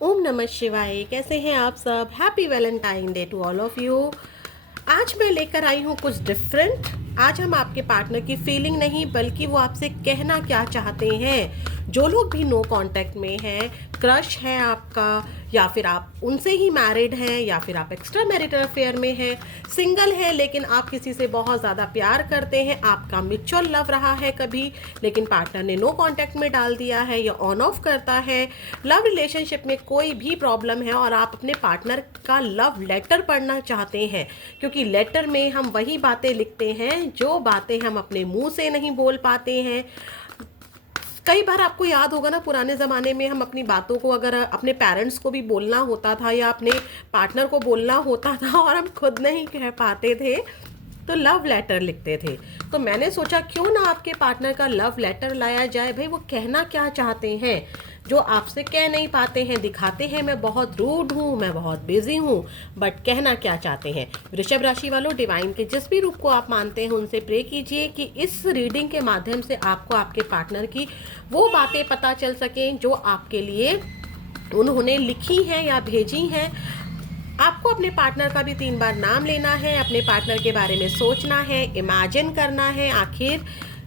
ओम नमः शिवाय। कैसे हैं आप सब? Happy Valentine day to all of you. आज मैं लेकर आई हूँ कुछ डिफरेंट। आज हम आपके पार्टनर की फीलिंग नहीं बल्कि वो आपसे कहना क्या चाहते हैं। जो लोग भी नो कांटेक्ट में हैं, क्रश है आपका, या फिर आप उनसे ही मैरिड हैं, या फिर आप एक्स्ट्रा मैरिटल अफेयर में हैं, सिंगल है लेकिन आप किसी से बहुत ज़्यादा प्यार करते हैं, आपका म्यूचुअल लव रहा है कभी लेकिन पार्टनर ने नो कांटेक्ट में डाल दिया है या ऑन ऑफ करता है, लव रिलेशनशिप में कोई भी प्रॉब्लम है और आप अपने पार्टनर का लव लेटर पढ़ना चाहते हैं, क्योंकि लेटर में हम वही बातें लिखते हैं जो बातें हम अपने मुंह से नहीं बोल पाते हैं। कई बार आपको याद होगा ना, पुराने ज़माने में हम अपनी बातों को अगर अपने पेरेंट्स को भी बोलना होता था या अपने पार्टनर को बोलना होता था और हम खुद नहीं कह पाते थे तो लव लेटर लिखते थे। तो मैंने सोचा क्यों ना आपके पार्टनर का लव लेटर लाया जाए। भाई वो कहना क्या चाहते हैं जो आपसे कह नहीं पाते हैं। दिखाते हैं मैं बहुत रूड हूँ, मैं बहुत बिजी हूँ, बट कहना क्या चाहते हैं। वृषभ राशि वालों, डिवाइन के जिस भी रूप को आप मानते हैं उनसे प्रे कीजिए कि इस रीडिंग के माध्यम से आपको आपके पार्टनर की वो बातें पता चल सकें जो आपके लिए उन्होंने लिखी हैं या भेजी हैं। आपको अपने पार्टनर का भी 3 बार नाम लेना है, अपने पार्टनर के बारे में सोचना है, इमेजिन करना है आखिर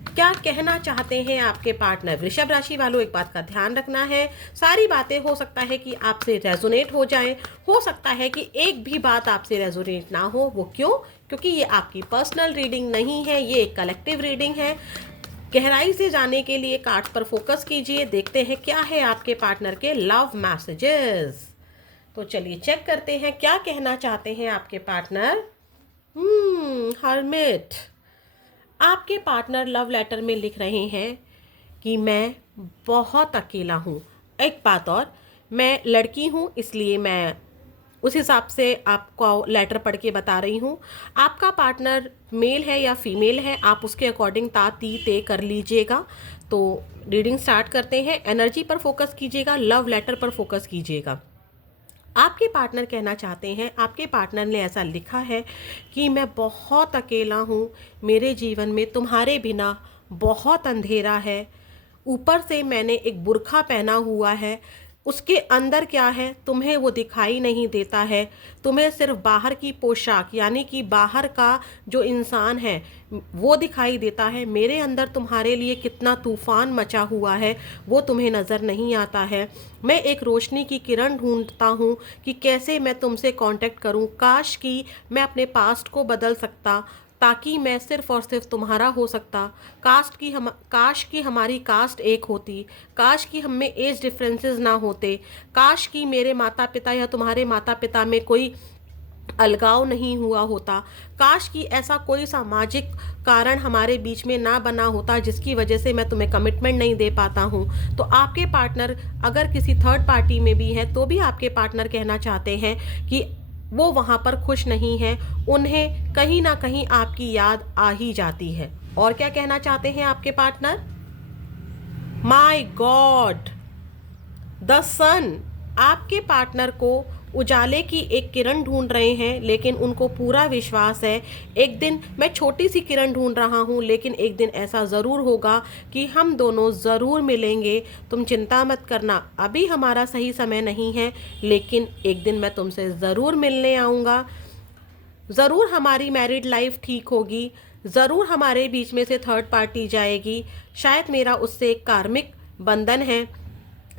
क्या कहना चाहते हैं आपके पार्टनर। वृषभ राशि वालों, एक बात का ध्यान रखना है, सारी बातें हो सकता है कि आपसे रेजोनेट हो जाएं, हो सकता है कि एक भी बात आपसे रेजोनेट ना हो। वो क्यों? क्योंकि ये आपकी पर्सनल रीडिंग नहीं है, ये एक कलेक्टिव रीडिंग है। गहराई से जाने के लिए कार्ड पर फोकस कीजिए, देखते हैं क्या है आपके पार्टनर के लव मैसेजेस। तो चलिए चेक करते हैं क्या कहना चाहते हैं आपके पार्टनर। हर्मिट। आपके पार्टनर लव लेटर में लिख रहे हैं कि मैं बहुत अकेला हूँ। एक बात और, मैं लड़की हूँ इसलिए मैं उस हिसाब से आपको लेटर पढ़ के बता रही हूँ। आपका पार्टनर मेल है या फीमेल है, आप उसके अकॉर्डिंग ता ती ते कर लीजिएगा। तो रीडिंग स्टार्ट करते हैं। एनर्जी पर फोकस कीजिएगा, लव लेटर पर फोकस कीजिएगा। आपके पार्टनर कहना चाहते हैं, आपके पार्टनर ने ऐसा लिखा है कि मैं बहुत अकेला हूँ, मेरे जीवन में तुम्हारे बिना बहुत अंधेरा है। ऊपर से मैंने एक बुर्खा पहना हुआ है, उसके अंदर क्या है तुम्हें वो दिखाई नहीं देता है। तुम्हें सिर्फ बाहर की पोशाक यानी कि बाहर का जो इंसान है वो दिखाई देता है। मेरे अंदर तुम्हारे लिए कितना तूफान मचा हुआ है वो तुम्हें नज़र नहीं आता है। मैं एक रोशनी की किरण ढूंढता हूँ कि कैसे मैं तुमसे कांटेक्ट करूँ। काश कि मैं अपने पास्ट को बदल सकता ताकि मैं सिर्फ और सिर्फ तुम्हारा हो सकता। काश की हमारी कास्ट एक होती, काश कि हम में एज डिफरेंसेस ना होते, काश कि मेरे माता पिता या तुम्हारे माता पिता में कोई अलगाव नहीं हुआ होता, काश कि ऐसा कोई सामाजिक कारण हमारे बीच में ना बना होता जिसकी वजह से मैं तुम्हें कमिटमेंट नहीं दे पाता हूँ। तो आपके पार्टनर अगर किसी थर्ड पार्टी में भी है तो भी आपके पार्टनर कहना चाहते हैं कि वो वहाँ पर खुश नहीं है, उन्हें कहीं ना कहीं आपकी याद आ ही जाती है। और क्या कहना चाहते हैं आपके पार्टनर? माय गॉड, द सन। आपके पार्टनर को उजाले की एक किरण ढूंढ रहे हैं लेकिन उनको पूरा विश्वास है एक दिन मैं छोटी सी किरण ढूंढ रहा हूँ लेकिन एक दिन ऐसा ज़रूर होगा कि हम दोनों ज़रूर मिलेंगे। तुम चिंता मत करना, अभी हमारा सही समय नहीं है लेकिन एक दिन मैं तुमसे ज़रूर मिलने आऊँगा। ज़रूर हमारी मैरिड लाइफ ठीक होगी, ज़रूर हमारे बीच में से थर्ड पार्टी जाएगी। शायद मेरा उससे एक कार्मिक बंधन है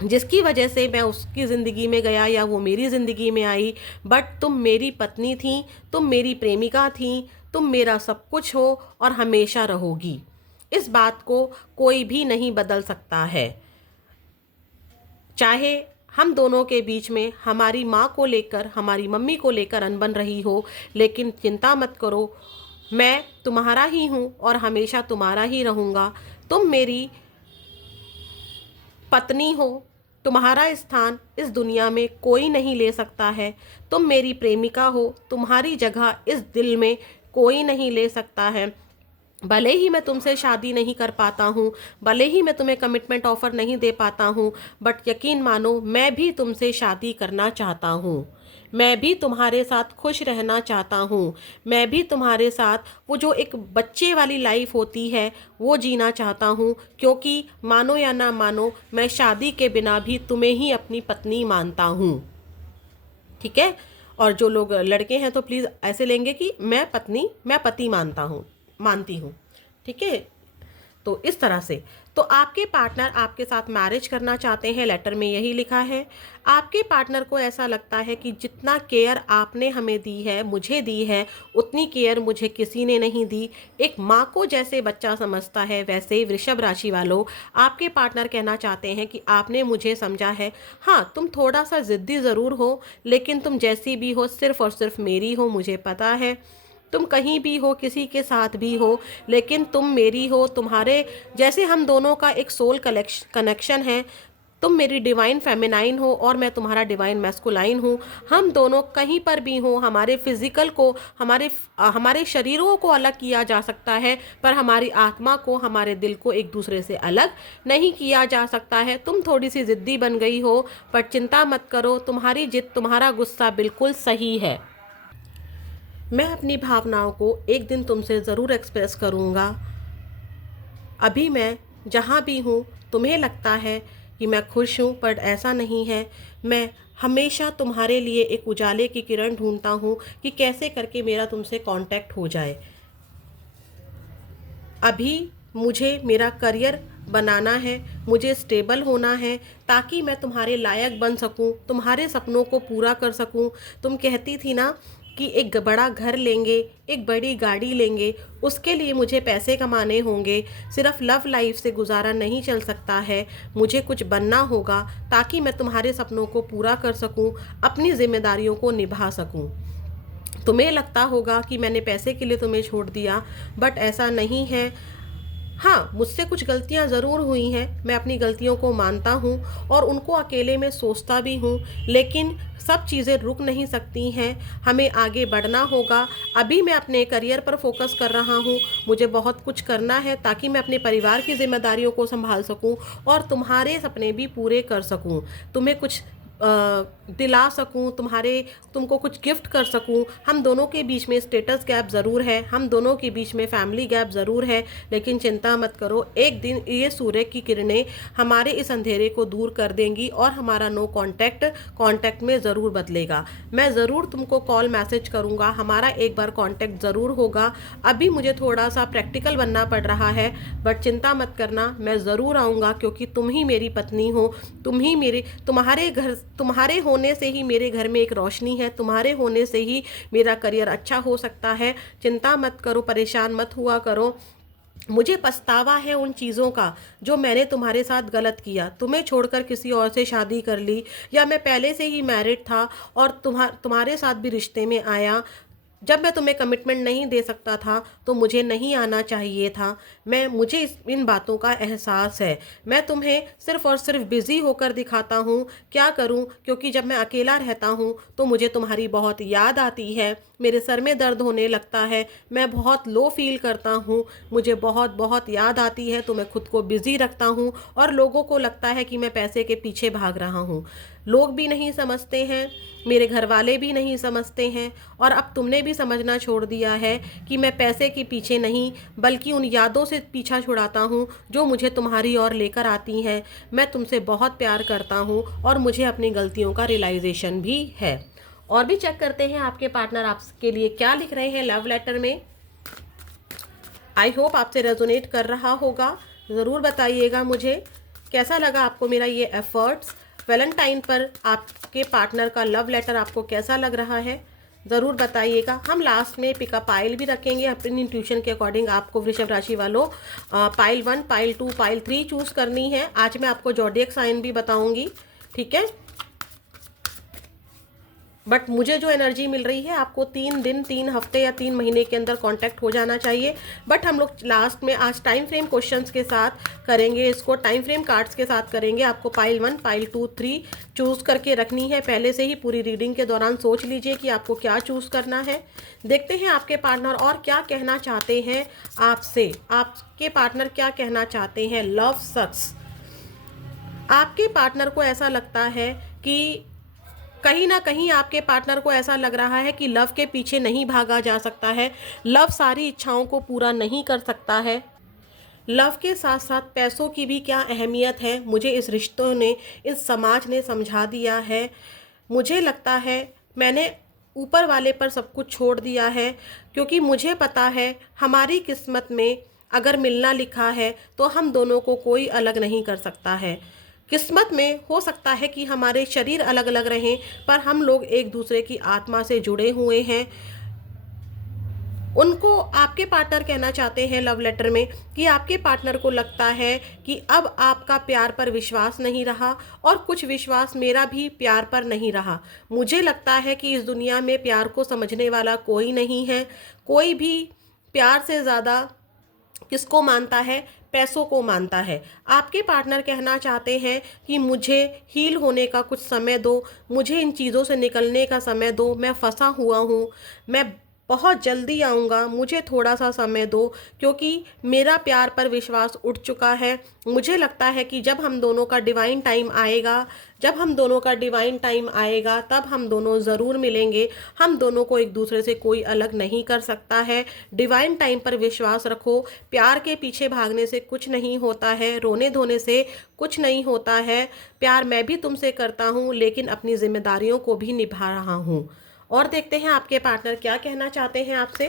जिसकी वजह से मैं उसकी ज़िंदगी में गया या वो मेरी ज़िंदगी में आई, बट तुम मेरी पत्नी थी, तुम मेरी प्रेमिका थी, तुम मेरा सब कुछ हो और हमेशा रहोगी। इस बात को कोई भी नहीं बदल सकता है। चाहे हम दोनों के बीच में हमारी माँ को लेकर, हमारी मम्मी को लेकर अनबन रही हो, लेकिन चिंता मत करो, मैं तुम्हारा ही हूँ और हमेशा तुम्हारा ही रहूँगा। तुम मेरी पत्नी हो, तुम्हारा स्थान इस दुनिया में कोई नहीं ले सकता है। तुम मेरी प्रेमिका हो, तुम्हारी जगह इस दिल में कोई नहीं ले सकता है। भले ही मैं तुमसे शादी नहीं कर पाता हूँ, भले ही मैं तुम्हें कमिटमेंट ऑफर नहीं दे पाता हूँ, बट यकीन मानो मैं भी तुमसे शादी करना चाहता हूँ। मैं भी तुम्हारे साथ खुश रहना चाहता हूँ, मैं भी तुम्हारे साथ वो जो एक बच्चे वाली लाइफ होती है वो जीना चाहता हूँ, क्योंकि मानो या ना मानो मैं शादी के बिना भी तुम्हें ही अपनी पत्नी मानता हूँ। ठीक है। और जो लोग लड़के हैं तो प्लीज़ ऐसे लेंगे कि मैं पति मानती हूँ। ठीक है। तो इस तरह से तो आपके पार्टनर आपके साथ मैरिज करना चाहते हैं, लेटर में यही लिखा है। आपके पार्टनर को ऐसा लगता है कि जितना केयर आपने हमें दी है, मुझे दी है, उतनी केयर मुझे किसी ने नहीं दी। एक माँ को जैसे बच्चा समझता है, वैसे ही वृषभ राशि वालों आपके पार्टनर कहना चाहते हैं कि आपने मुझे समझा है। हाँ, तुम थोड़ा सा ज़िद्दी ज़रूर हो, लेकिन तुम जैसी भी हो सिर्फ़ और सिर्फ मेरी हो, मुझे पता है। तुम कहीं भी हो, किसी के साथ भी हो, लेकिन तुम मेरी हो। तुम्हारे जैसे हम दोनों का एक सोल कनेक्शन है। तुम मेरी डिवाइन फेमिनाइन हो और मैं तुम्हारा डिवाइन मैस्कुलाइन हूँ। हम दोनों कहीं पर भी हों, हमारे फिजिकल को, हमारे शरीरों को अलग किया जा सकता है, पर हमारी आत्मा को, हमारे दिल को एक दूसरे से अलग नहीं किया जा सकता है। तुम थोड़ी सी ज़िद्दी बन गई हो, पर चिंता मत करो, तुम्हारी जिद, तुम्हारा गुस्सा बिल्कुल सही है। मैं अपनी भावनाओं को एक दिन तुमसे ज़रूर एक्सप्रेस करूँगा। अभी मैं जहाँ भी हूँ, तुम्हें लगता है कि मैं खुश हूँ, पर ऐसा नहीं है। मैं हमेशा तुम्हारे लिए एक उजाले की किरण ढूंढता हूँ कि कैसे करके मेरा तुमसे कांटेक्ट हो जाए। अभी मुझे मेरा करियर बनाना है, मुझे स्टेबल होना है, ताकि मैं तुम्हारे लायक बन सकूं, तुम्हारे सपनों को पूरा कर सकूं। तुम कहती थी ना कि एक बड़ा घर लेंगे, एक बड़ी गाड़ी लेंगे, उसके लिए मुझे पैसे कमाने होंगे। सिर्फ लव लाइफ से गुजारा नहीं चल सकता है, मुझे कुछ बनना होगा ताकि मैं तुम्हारे सपनों को पूरा कर सकूं, अपनी जिम्मेदारियों को निभा सकूं। तुम्हें लगता होगा कि मैंने पैसे के लिए तुम्हें छोड़ दिया, बट ऐसा नहीं है। हाँ, मुझसे कुछ गलतियाँ ज़रूर हुई हैं, मैं अपनी गलतियों को मानता हूँ और उनको अकेले में सोचता भी हूँ, लेकिन सब चीज़ें रुक नहीं सकती हैं, हमें आगे बढ़ना होगा। अभी मैं अपने करियर पर फोकस कर रहा हूँ, मुझे बहुत कुछ करना है ताकि मैं अपने परिवार की जिम्मेदारियों को संभाल सकूँ और तुम्हारे सपने भी पूरे कर सकूँ, तुम्हें कुछ दिला सकूं, तुमको कुछ गिफ्ट कर सकूं। हम दोनों के बीच में स्टेटस गैप ज़रूर है, हम दोनों के बीच में फैमिली गैप ज़रूर है, लेकिन चिंता मत करो, एक दिन ये सूर्य की किरणें हमारे इस अंधेरे को दूर कर देंगी और हमारा नो कांटेक्ट में ज़रूर बदलेगा। मैं ज़रूर तुमको कॉल मैसेज करूँगा, हमारा एक बार कांटेक्ट ज़रूर होगा। अभी मुझे थोड़ा सा प्रैक्टिकल बनना पड़ रहा है, बट चिंता मत करना, मैं ज़रूर आऊँगा, क्योंकि तुम ही मेरी पत्नी हो, तुम्हारे होने से ही मेरे घर में एक रोशनी है, तुम्हारे होने से ही मेरा करियर अच्छा हो सकता है। चिंता मत करो, परेशान मत हुआ करो। मुझे पछतावा है उन चीज़ों का जो मैंने तुम्हारे साथ गलत किया, तुम्हें छोड़कर किसी और से शादी कर ली, या मैं पहले से ही मैरिड था और तुम्हारे साथ भी रिश्ते में आया। जब मैं तुम्हें कमिटमेंट नहीं दे सकता था तो मुझे नहीं आना चाहिए था। मुझे इन बातों का एहसास है। मैं तुम्हें सिर्फ़ और सिर्फ बिज़ी होकर दिखाता हूँ, क्या करूँ, क्योंकि जब मैं अकेला रहता हूँ तो मुझे तुम्हारी बहुत याद आती है, मेरे सर में दर्द होने लगता है, मैं बहुत लो फील करता हूँ, मुझे बहुत बहुत याद आती है, तो मैं खुद को बिज़ी रखता हूँ और लोगों को लगता है कि मैं पैसे के पीछे भाग रहा हूँ। लोग भी नहीं समझते हैं, मेरे घर वाले भी नहीं समझते हैं, और अब तुमने भी समझना छोड़ दिया है कि मैं पैसे के पीछे नहीं बल्कि उन यादों से पीछा छुड़ाता हूँ जो मुझे तुम्हारी ओर लेकर आती हैं। मैं तुमसे बहुत प्यार करता हूँ और मुझे अपनी गलतियों का रियलाइजेशन भी है। और भी चेक करते हैं आपके पार्टनर आपके लिए क्या लिख रहे हैं लव लेटर में। आई होप आपसे रेजोनेट कर रहा होगा, ज़रूर बताइएगा मुझे कैसा लगा आपको मेरा ये एफर्ट्स। वैलेंटाइन पर आपके पार्टनर का लव लेटर आपको कैसा लग रहा है, ज़रूर बताइएगा। हम लास्ट में पिकअप पाइल भी रखेंगे अपनी इंट्यूशन के अकॉर्डिंग। आपको वृषभ राशि वालों पाइल 1, पाइल 2, पाइल 3 चूज़ करनी है। आज मैं आपको ज़ोडिएक साइन भी बताऊंगी, ठीक है। बट मुझे जो एनर्जी मिल रही है, आपको 3 दिन, 3 हफ्ते या 3 महीने के अंदर कांटेक्ट हो जाना चाहिए। बट हम लोग लास्ट में आज टाइम फ्रेम क्वेश्चंस के साथ करेंगे, इसको टाइम फ्रेम कार्ड्स के साथ करेंगे। आपको पाइल 1, पाइल 2, 3 चूज़ करके रखनी है। पहले से ही पूरी रीडिंग के दौरान सोच लीजिए कि आपको क्या चूज़ करना है। देखते हैं आपके पार्टनर और क्या कहना चाहते हैं आपसे। आपके पार्टनर क्या कहना चाहते हैं। लव सक्स। आपके पार्टनर को ऐसा लगता है कि कहीं ना कहीं आपके पार्टनर को ऐसा लग रहा है कि लव के पीछे नहीं भागा जा सकता है, लव सारी इच्छाओं को पूरा नहीं कर सकता है। लव के साथ साथ पैसों की भी क्या अहमियत है, मुझे इस रिश्तों ने, इस समाज ने समझा दिया है। मुझे लगता है मैंने ऊपर वाले पर सब कुछ छोड़ दिया है, क्योंकि मुझे पता है हमारी किस्मत में अगर मिलना लिखा है तो हम दोनों को कोई अलग नहीं कर सकता है। किस्मत में हो सकता है कि हमारे शरीर अलग अलग रहें, पर हम लोग एक दूसरे की आत्मा से जुड़े हुए हैं। उनको आपके पार्टनर कहना चाहते हैं लव लेटर में कि आपके पार्टनर को लगता है कि अब आपका प्यार पर विश्वास नहीं रहा, और कुछ विश्वास मेरा भी प्यार पर नहीं रहा। मुझे लगता है कि इस दुनिया में प्यार को समझने वाला कोई नहीं है। कोई भी प्यार से ज़्यादा किसको मानता है? पैसों को मानता है। आपके पार्टनर कहना चाहते हैं कि मुझे हील होने का कुछ समय दो, मुझे इन चीज़ों से निकलने का समय दो, मैं फंसा हुआ हूँ, मैं बहुत जल्दी आऊँगा, मुझे थोड़ा सा समय दो, क्योंकि मेरा प्यार पर विश्वास उठ चुका है। मुझे लगता है कि जब हम दोनों का डिवाइन टाइम आएगा, जब हम दोनों का डिवाइन टाइम आएगा तब हम दोनों ज़रूर मिलेंगे। हम दोनों को एक दूसरे से कोई अलग नहीं कर सकता है। डिवाइन टाइम पर विश्वास रखो। प्यार के पीछे भागने से कुछ नहीं होता है, रोने धोने से कुछ नहीं होता है। प्यार मैं भी तुमसे करता हूँ, लेकिन अपनी जिम्मेदारियों को भी निभा रहा हूँ। और देखते हैं आपके पार्टनर क्या कहना चाहते हैं आपसे,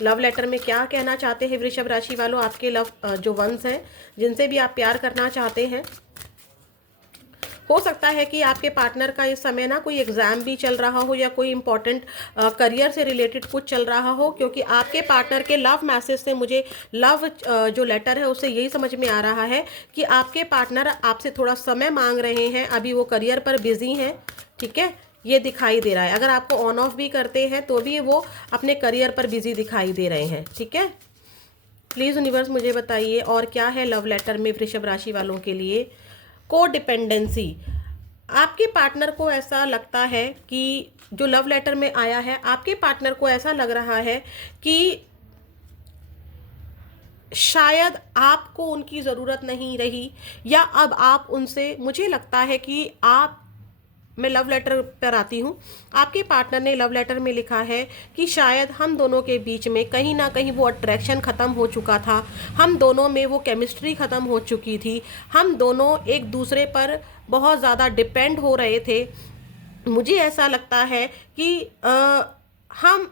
लव लेटर में क्या कहना चाहते हैं वृषभ राशि वालों, आपके लव जो वंस हैं, जिनसे भी आप प्यार करना चाहते हैं। हो सकता है कि आपके पार्टनर का इस समय ना कोई एग्ज़ाम भी चल रहा हो, या कोई इंपॉर्टेंट करियर से रिलेटेड कुछ चल रहा हो, क्योंकि आपके पार्टनर के लव मैसेज से मुझे लव जो लेटर है उससे यही समझ में आ रहा है कि आपके पार्टनर आपसे थोड़ा समय मांग रहे हैं। अभी वो करियर पर बिजी हैं, ठीक है, ये दिखाई दे रहा है। अगर आपको ऑन ऑफ भी करते हैं तो भी वो अपने करियर पर बिजी दिखाई दे रहे हैं, ठीक है। प्लीज़ यूनिवर्स मुझे बताइए और क्या है लव लेटर में वृषभ राशि वालों के लिए। को डिपेंडेंसी, आपके पार्टनर को ऐसा लगता है कि जो लव लेटर में आया है, आपके पार्टनर को ऐसा लग रहा है कि शायद आपको उनकी ज़रूरत नहीं रही, या अब आप उनसे, मुझे लगता है कि आप, मैं लव लेटर पर आती हूँ। आपके पार्टनर ने लव लेटर में लिखा है कि शायद हम दोनों के बीच में कहीं ना कहीं वो अट्रैक्शन ख़त्म हो चुका था, हम दोनों में वो केमिस्ट्री ख़त्म हो चुकी थी, हम दोनों एक दूसरे पर बहुत ज़्यादा डिपेंड हो रहे थे। मुझे ऐसा लगता है कि हम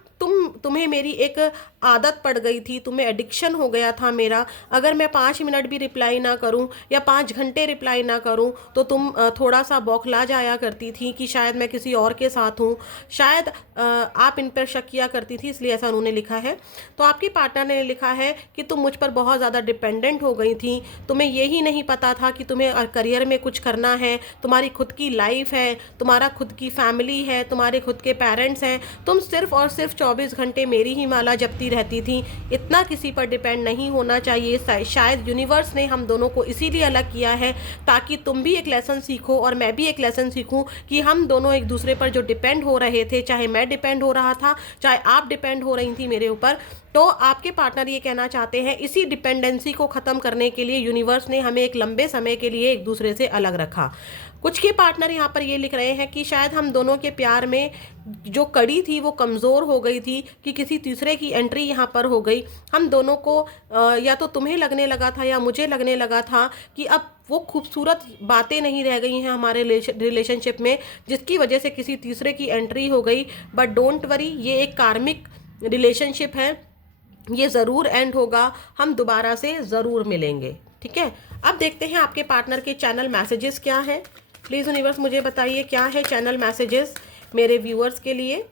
तुम्हें मेरी एक आदत पड़ गई थी, तुम्हें एडिक्शन हो गया था मेरा। अगर मैं 5 मिनट भी रिप्लाई ना करूं या 5 घंटे रिप्लाई ना करूं तो तुम थोड़ा सा बौखला जाया करती थी कि शायद मैं किसी और के साथ हूं, शायद आप इन पर शक किया करती थी, इसलिए ऐसा उन्होंने लिखा है। तो आपके पार्टनर ने लिखा है कि तुम मुझ पर बहुत ज़्यादा डिपेंडेंट हो गई थी, तुम्हें यही नहीं पता था कि तुम्हें करियर में कुछ करना है, तुम्हारी खुद की लाइफ है, तुम्हारा खुद की फैमिली है, तुम्हारे खुद के पेरेंट्स हैं, तुम सिर्फ और सिर्फ 24 घंटे मेरी ही माला जपती रहती थी। इतना किसी पर डिपेंड नहीं होना चाहिए। शायद यूनिवर्स ने हम दोनों को इसीलिए अलग किया है ताकि तुम भी एक लेसन सीखो और मैं भी एक लेसन सीखूं कि हम दोनों एक दूसरे पर जो डिपेंड हो रहे थे, चाहे मैं डिपेंड हो रहा था, चाहे आप डिपेंड हो रही थी मेरे ऊपर, तो आपके पार्टनर ये कहना चाहते हैं इसी डिपेंडेंसी को ख़त्म करने के लिए यूनिवर्स ने हमें एक लंबे समय के लिए एक दूसरे से अलग रखा। कुछ के पार्टनर यहाँ पर ये लिख रहे हैं कि शायद हम दोनों के प्यार में जो कड़ी थी वो कमज़ोर हो गई थी, कि किसी तीसरे की एंट्री यहाँ पर हो गई। हम दोनों को या तो तुम्हें लगने लगा था या मुझे लगने लगा था कि अब वो खूबसूरत बातें नहीं रह गई हैं हमारे रिलेशनशिप में, जिसकी वजह से किसी तीसरे की एंट्री हो गई। बट डोंट वरी, ये एक कार्मिक रिलेशनशिप है, ये ज़रूर एंड होगा, हम दोबारा से ज़रूर मिलेंगे, ठीक है। अब देखते हैं आपके पार्टनर के चैनल मैसेजेस क्या है। प्लीज़ यूनिवर्स मुझे बताइए क्या है चैनल मैसेजेस मेरे व्यूअर्स के लिए,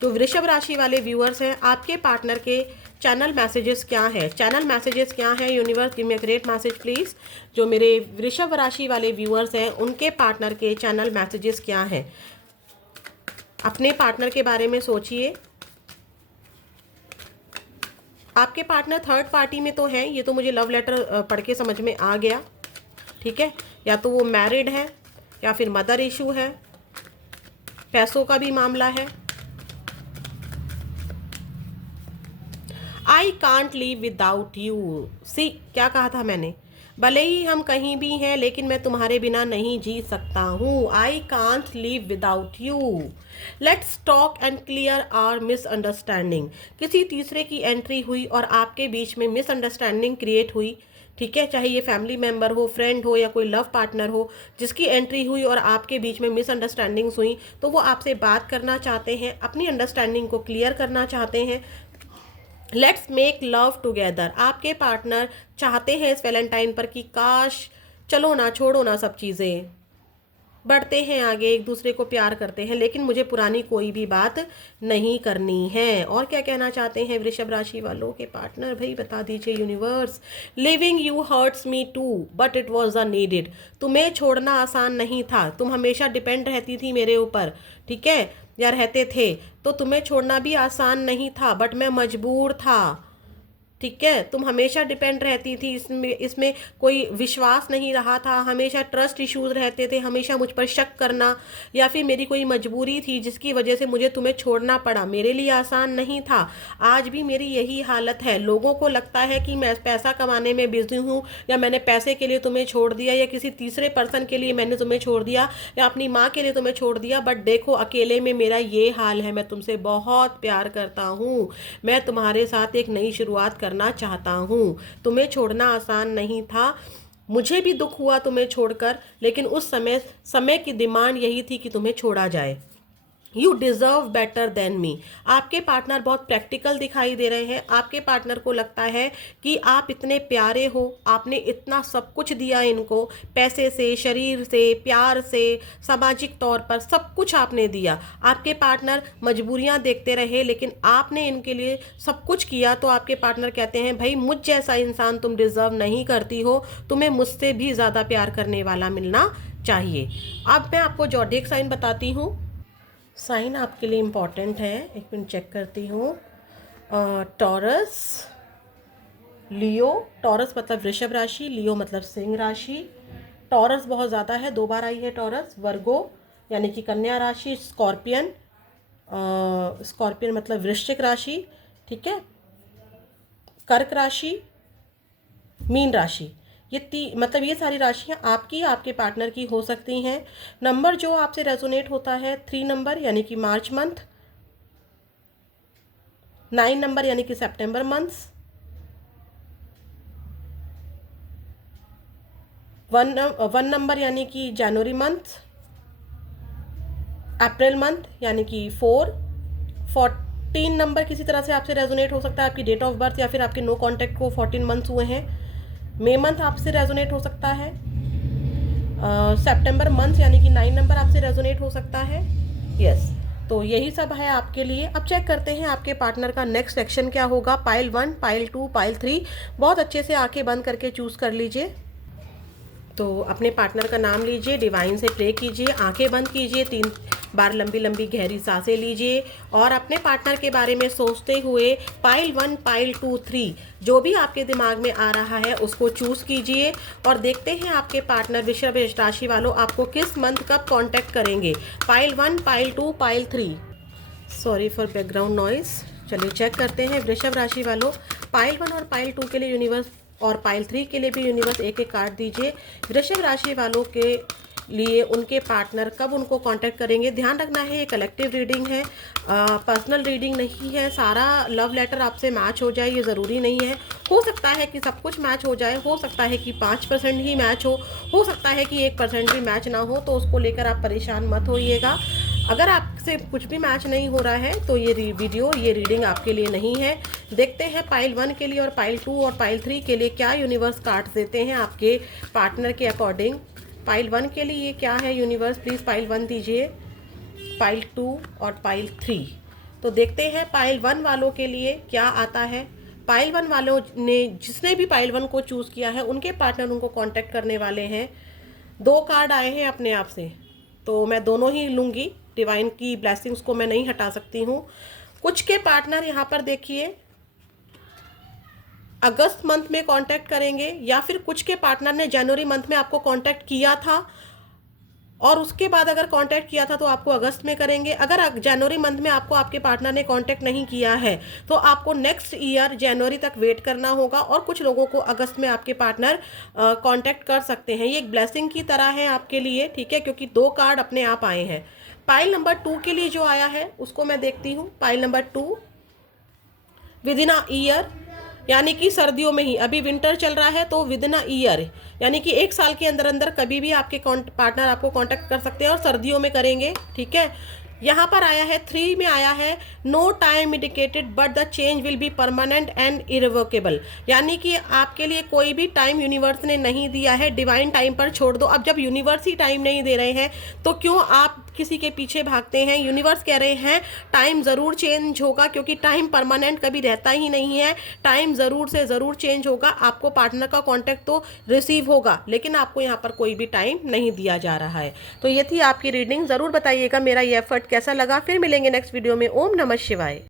जो वृषभ राशि वाले व्यूअर्स हैं, आपके पार्टनर के चैनल मैसेजेस क्या है, चैनल मैसेजेस क्या है। Universe give me a great message please. जो मेरे वृषभ राशि वाले व्यूअर्स हैं उनके पार्टनर के चैनल मैसेजेस क्या हैं। अपने पार्टनर के बारे में सोचिए। आपके पार्टनर थर्ड पार्टी में तो हैं, ये तो मुझे लव लेटर पढ़ के समझ में आ गया, ठीक है। या तो वो मैरिड है, या फिर मदर इशू है, पैसों का भी मामला है। I can't live without you. See क्या कहा था मैंने, भले ही हम कहीं भी हैं लेकिन मैं तुम्हारे बिना नहीं जी सकता हूँ। I can't live without you. Let's talk and clear our misunderstanding. किसी तीसरे की एंट्री हुई और आपके बीच में मिसअंडरस्टैंडिंग क्रिएट हुई, ठीक है, चाहे ये फैमिली मेम्बर हो, फ्रेंड हो या कोई लव पार्टनर हो, जिसकी एंट्री हुई और आपके बीच में मिसअंडरस्टैंडिंग्स हुई, तो वो आपसे बात करना चाहते हैं, अपनी अंडरस्टैंडिंग को क्लियर करना चाहते हैं। Let's make love together. आपके पार्टनर चाहते हैं इस वैलेंटाइन पर कि काश, चलो ना, छोड़ो ना सब चीज़ें, बढ़ते हैं आगे, एक दूसरे को प्यार करते हैं, लेकिन मुझे पुरानी कोई भी बात नहीं करनी है। और क्या कहना चाहते हैं वृषभ राशि वालों के पार्टनर, भाई बता दीजिए universe. Leaving you hurts me too but it was a needed. तुम्हें छोड़ना आसान नहीं था, तुम हमेशा डिपेंड रहती थी मेरे ऊपर, ठीक है, या रहते थे, तो तुम्हें छोड़ना भी आसान नहीं था, बट मैं मजबूर था, ठीक है। तुम हमेशा डिपेंड रहती थी, इसमें इसमें कोई विश्वास नहीं रहा था, हमेशा ट्रस्ट इश्यूज रहते थे, हमेशा मुझ पर शक करना, या फिर मेरी कोई मजबूरी थी जिसकी वजह से मुझे तुम्हें छोड़ना पड़ा, मेरे लिए आसान नहीं था। आज भी मेरी यही हालत है। लोगों को लगता है कि मैं पैसा कमाने में बिजी हूँ, या मैंने पैसे के लिए तुम्हें छोड़ दिया, या किसी तीसरे पर्सन के लिए मैंने तुम्हें छोड़ दिया, या अपनी माँ के लिए तुम्हें छोड़ दिया, बट देखो अकेले में मेरा ये हाल है। मैं तुमसे बहुत प्यार करता हूँ, मैं तुम्हारे साथ एक नई शुरुआत करना चाहता हूँ। तुम्हें छोड़ना आसान नहीं था, मुझे भी दुख हुआ तुम्हें छोड़कर, लेकिन उस समय की डिमांड यही थी कि तुम्हें छोड़ा जाए। You deserve better than me. आपके पार्टनर बहुत प्रैक्टिकल दिखाई दे रहे हैं। आपके पार्टनर को लगता है कि आप इतने प्यारे हो, आपने इतना सब कुछ दिया इनको, पैसे से, शरीर से, प्यार से, सामाजिक तौर पर सब कुछ आपने दिया। आपके पार्टनर मजबूरियां देखते रहे, लेकिन आपने इनके लिए सब कुछ किया, तो आपके पार्टनर कहते हैं भाई मुझ जैसा इंसान तुम डिज़र्व नहीं करती हो, तुम्हें मुझसे भी ज़्यादा प्यार करने वाला मिलना चाहिए। अब मैं आपको ज़ोडिएक साइन बताती हूँ। साइन आपके लिए इम्पॉर्टेंट है, एक मिनट चेक करती हूँ। टॉरस, लियो। टॉरस मतलब वृषभ राशि, लियो मतलब सिंह राशि। टॉरस बहुत ज़्यादा है, 2 बार आई है टॉरस। वर्गो यानी कि कन्या राशि। स्कॉर्पियन, स्कॉर्पियन मतलब वृश्चिक राशि, ठीक है। कर्क राशि, मीन राशि। मतलब ये सारी राशियाँ आपकी, आपके पार्टनर की हो सकती हैं। नंबर जो आपसे रेजोनेट होता है 3 नंबर यानी कि मार्च मंथ, 9 नंबर यानी कि सितंबर मंथ्स, 1 नंबर यानी कि जनवरी मंथ, अप्रैल मंथ यानी कि 14 नंबर किसी तरह से आपसे रेजोनेट हो सकता है, आपकी डेट ऑफ बर्थ या फिर आपके नो कॉन्टैक्ट को 14 मंथ्स हुए हैं। मई मंथ आपसे रेजोनेट हो सकता है। सितंबर मंथ यानी कि 9 नंबर आपसे रेजोनेट हो सकता है। यस, तो यही सब है आपके लिए। अब चेक करते हैं आपके पार्टनर का नेक्स्ट सेक्शन क्या होगा। Pile 1, pile 2, pile 3। बहुत अच्छे से आंखें बंद करके चूज़ कर लीजिए। तो अपने पार्टनर का नाम लीजिए, डिवाइन से प्रे कीजिए, आंखें बंद कीजिए, 3 बार लंबी लंबी गहरी सांसें लीजिए और अपने पार्टनर के बारे में सोचते हुए पाइल 1, पाइल 2, 3 जो भी आपके दिमाग में आ रहा है उसको चूज़ कीजिए और देखते हैं आपके पार्टनर वृषभ राशि वालों आपको किस मंथ कब कांटेक्ट करेंगे। Pile 1, pile 2, pile 3। Sorry for background noise. चलिए चेक करते हैं वृषभ राशि वालों, पाइल 1 और पाइल 2 के लिए यूनिवर्स और पाइल 3 के लिए भी यूनिवर्स एक एक कार्ड दीजिए। वृषभ राशि वालों के लिए उनके पार्टनर कब उनको कांटेक्ट करेंगे। ध्यान रखना है ये कलेक्टिव रीडिंग है, पर्सनल रीडिंग नहीं है। सारा लव लेटर आपसे मैच हो जाए ये ज़रूरी नहीं है। हो सकता है कि सब कुछ मैच हो जाए, हो सकता है कि 5% ही मैच हो सकता है कि 1% भी मैच ना हो, तो उसको लेकर आप परेशान मत होइएगा। अगर आपसे कुछ भी मैच नहीं हो रहा है तो ये रीडिंग आपके लिए नहीं है। देखते हैं पाइल 1 के लिए और पाइल 2 और पाइल 3 के लिए क्या यूनिवर्स कार्ड्स देते हैं आपके पार्टनर के अकॉर्डिंग। पाइल 1 के लिए क्या है यूनिवर्स, प्लीज़ पाइल 1 दीजिए, पाइल 2 और पाइल 3। तो देखते हैं पाइल 1 वालों के लिए क्या आता है। पाइल 1 वालों ने, जिसने भी पाइल 1 को चूज़ किया है उनके पार्टनर उनको कांटेक्ट करने वाले हैं। 2 कार्ड आए हैं अपने आप से, तो मैं दोनों ही लूँगी। डिवाइन की ब्लेसिंग्स को मैं नहीं हटा सकती हूँ। कुछ के पार्टनर यहाँ पर देखिए अगस्त मंथ में कांटेक्ट करेंगे, या फिर कुछ के पार्टनर ने जनवरी मंथ में आपको कांटेक्ट किया था और उसके बाद अगर कांटेक्ट किया था तो आपको अगस्त में करेंगे। अगर जनवरी मंथ में आपको आपके पार्टनर ने कांटेक्ट नहीं किया है तो आपको नेक्स्ट ईयर जनवरी तक वेट करना होगा, और कुछ लोगों को अगस्त में आपके पार्टनर कांटेक्ट कर सकते हैं। ये एक ब्लेसिंग की तरह है आपके लिए, ठीक है, क्योंकि 2 कार्ड अपने आप आए हैं। पाइल नंबर 2 के लिए जो आया है उसको मैं देखती हूँ। Pile number 2, with in a year, यानी कि सर्दियों में ही, अभी विंटर चल रहा है तो विद इन अ ईयर यानी कि 1 साल के अंदर अंदर कभी भी आपके पार्टनर आपको कांटेक्ट कर सकते हैं, और सर्दियों में करेंगे, ठीक है। यहाँ पर आया है 3 में आया है no time indicated but the change will be permanent and irrevocable, यानी कि आपके लिए कोई भी टाइम यूनिवर्स ने नहीं दिया है, डिवाइन टाइम पर छोड़ दो। अब जब यूनिवर्स ही टाइम नहीं दे रहे हैं तो क्यों आप किसी के पीछे भागते हैं। यूनिवर्स कह रहे हैं टाइम ज़रूर चेंज होगा, क्योंकि टाइम परमानेंट कभी रहता ही नहीं है। टाइम ज़रूर से ज़रूर चेंज होगा, आपको पार्टनर का कांटेक्ट तो रिसीव होगा, लेकिन आपको यहाँ पर कोई भी टाइम नहीं दिया जा रहा है। तो ये थी आपकी रीडिंग। ज़रूर बताइएगा मेरा ये एफर्ट कैसा लगा। फिर मिलेंगे नेक्स्ट वीडियो में। ओम नमः शिवाय।